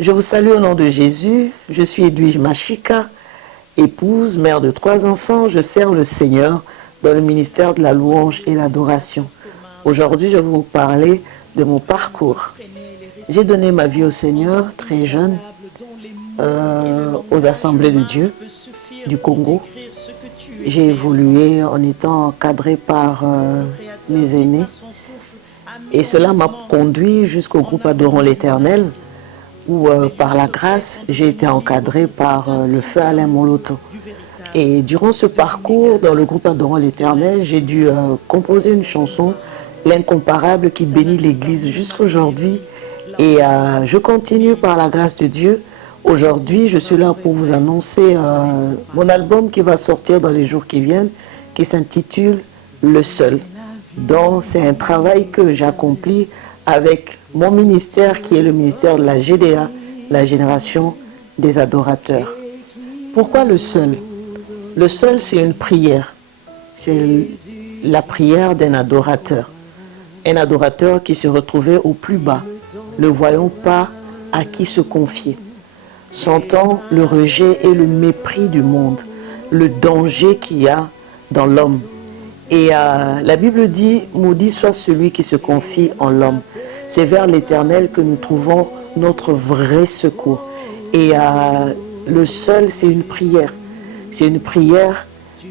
Je vous salue au nom de Jésus. Je suis Edwige Machika, épouse, mère de 3 enfants. Je sers le Seigneur dans le ministère de la louange et l'adoration. Aujourd'hui, je vais vous parler de mon parcours. J'ai donné ma vie au Seigneur très jeune aux Assemblées de Dieu du Congo. J'ai évolué en étant encadré par mes aînés. Et cela m'a conduit jusqu'au groupe Adorons l'Éternel, où par la grâce, j'ai été encadré par le feu Alain Moloto. Et durant ce parcours dans le groupe Adorons l'Éternel, j'ai dû composer une chanson, L'incomparable, qui bénit l'Église jusqu'aujourd'hui. Et je continue par la grâce de Dieu. Aujourd'hui, je suis là pour vous annoncer mon album qui va sortir dans les jours qui viennent, qui s'intitule Le Seul. Donc, c'est un travail que j'accomplis avec mon ministère, qui est le ministère de la GDA, la Génération des Adorateurs. Pourquoi le seul? Le seul, c'est une prière. C'est la prière d'un adorateur. Un adorateur qui se retrouvait au plus bas, ne voyant pas à qui se confier, sentant le rejet et le mépris du monde, le danger qu'il y a dans l'homme. Et la Bible dit, maudit soit celui qui se confie en l'homme. C'est vers l'Éternel que nous trouvons notre vrai secours. Et le seul, c'est une prière. C'est une prière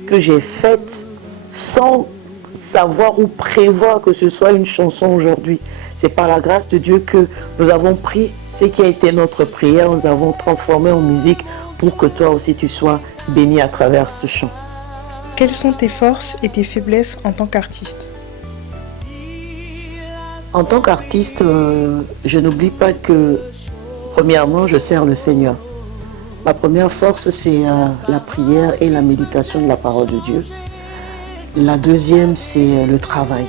que j'ai faite sans savoir ou prévoir que ce soit une chanson aujourd'hui. C'est par la grâce de Dieu que nous avons pris ce qui a été notre prière, nous avons transformé en musique pour que toi aussi tu sois béni à travers ce chant. Quelles sont tes forces et tes faiblesses en tant qu'artiste? En tant qu'artiste, je n'oublie pas que, premièrement, je sers le Seigneur. Ma première force, c'est la prière et la méditation de la parole de Dieu. La deuxième, c'est le travail.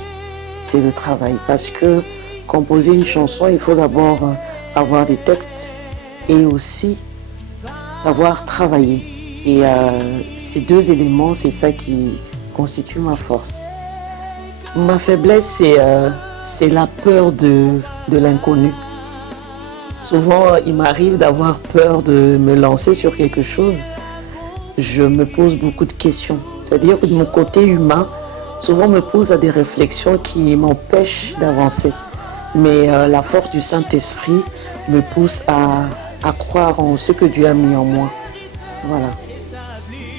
C'est le travail, parce que composer une chanson, il faut d'abord avoir des textes et aussi savoir travailler. Et ces 2 éléments, c'est ça qui constitue ma force. Ma faiblesse, c'est la peur de l'inconnu. Souvent, il m'arrive d'avoir peur de me lancer sur quelque chose. Je me pose beaucoup de questions. C'est-à-dire que de mon côté humain, souvent me pose à des réflexions qui m'empêchent d'avancer. Mais la force du Saint-Esprit me pousse à croire en ce que Dieu a mis en moi. Voilà.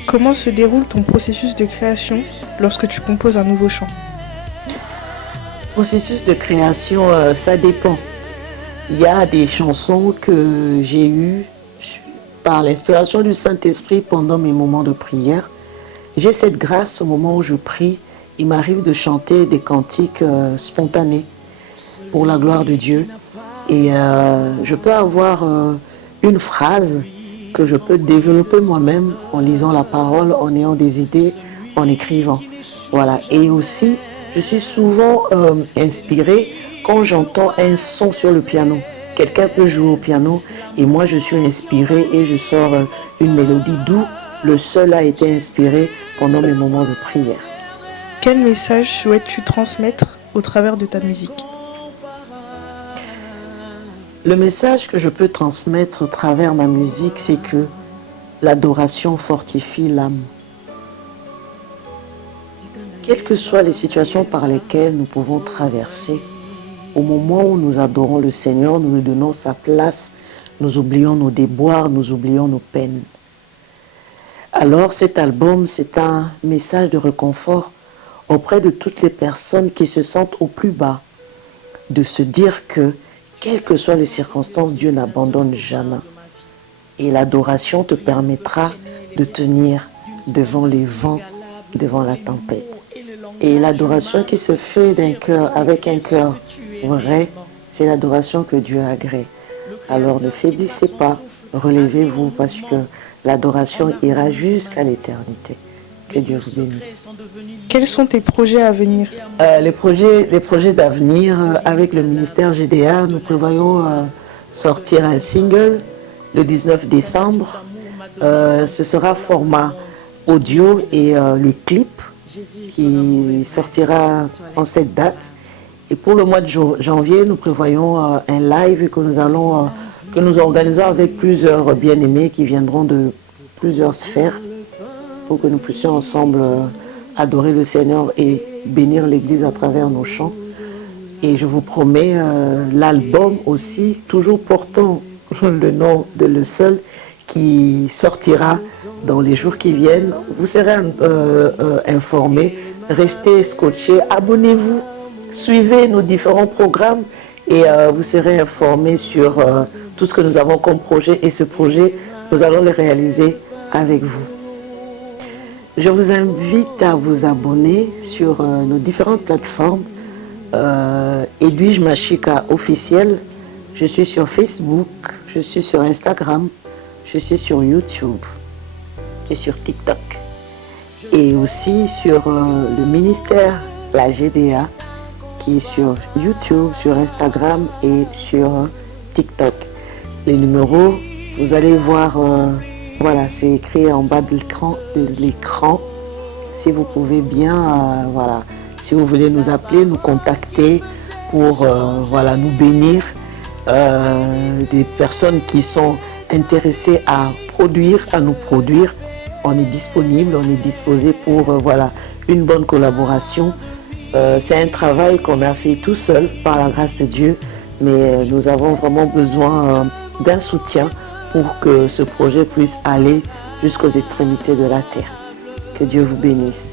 Comment se déroule ton processus de création lorsque tu composes un nouveau chant? Processus de création, ça dépend. Il y a des chansons que j'ai eues par l'inspiration du Saint-Esprit pendant mes moments de prière. J'ai cette grâce au moment où je prie. Il m'arrive de chanter des cantiques spontanés pour la gloire de Dieu. Et je peux avoir une phrase que je peux développer moi-même en lisant la parole, en ayant des idées, en écrivant. Voilà. Et aussi, je suis souvent inspirée quand j'entends un son sur le piano. Quelqu'un peut jouer au piano et moi je suis inspirée et je sors une mélodie, d'où le seul a été inspiré pendant mes moments de prière. Quel message souhaites-tu transmettre au travers de ta musique? Le message que je peux transmettre au travers ma musique, c'est que l'adoration fortifie l'âme. Quelles que soient les situations par lesquelles nous pouvons traverser, au moment où nous adorons le Seigneur, nous lui donnons sa place, nous oublions nos déboires, nous oublions nos peines. Alors cet album, c'est un message de réconfort auprès de toutes les personnes qui se sentent au plus bas, de se dire que, quelles que soient les circonstances, Dieu n'abandonne jamais. Et l'adoration te permettra de tenir devant les vents, devant la tempête. Et l'adoration qui se fait d'un cœur, avec un cœur vrai, c'est l'adoration que Dieu agrée. Alors ne faiblissez pas, relevez-vous parce que l'adoration ira jusqu'à l'éternité. Que Dieu vous bénisse. Quels sont tes projets à venir? Les projets d'avenir, avec le ministère GDA, nous prévoyons sortir un single le 19 décembre. Ce sera format audio et le clip qui sortira en cette date. Et pour le mois de janvier, nous prévoyons un live que nous allons que nous organisons avec plusieurs bien-aimés qui viendront de plusieurs sphères pour que nous puissions ensemble adorer le Seigneur et bénir l'Église à travers nos chants. Et je vous promets l'album aussi, toujours portant le nom de Le Seul, qui sortira dans les jours qui viennent. Vous serez informés, restez scotchés, abonnez-vous, suivez nos différents programmes et vous serez informés sur tout ce que nous avons comme projet. Et ce projet, nous allons le réaliser avec vous. Je vous invite à vous abonner sur nos différentes plateformes. Edwige Machika officiel. Je suis sur Facebook, je suis sur Instagram, je suis sur YouTube et sur TikTok. Et aussi sur le ministère, la GDA, qui est sur YouTube, sur Instagram et sur TikTok. Les numéros, vous allez voir, voilà, c'est écrit en bas de l'écran. Si vous pouvez bien, voilà, si vous voulez nous appeler, nous contacter pour voilà, nous bénir, des personnes qui sont intéressées à nous produire, on est disponible, on est disposé pour voilà, une bonne collaboration. C'est un travail qu'on a fait tout seul par la grâce de Dieu, mais nous avons vraiment besoin d'un soutien pour que ce projet puisse aller jusqu'aux extrémités de la terre. Que Dieu vous bénisse.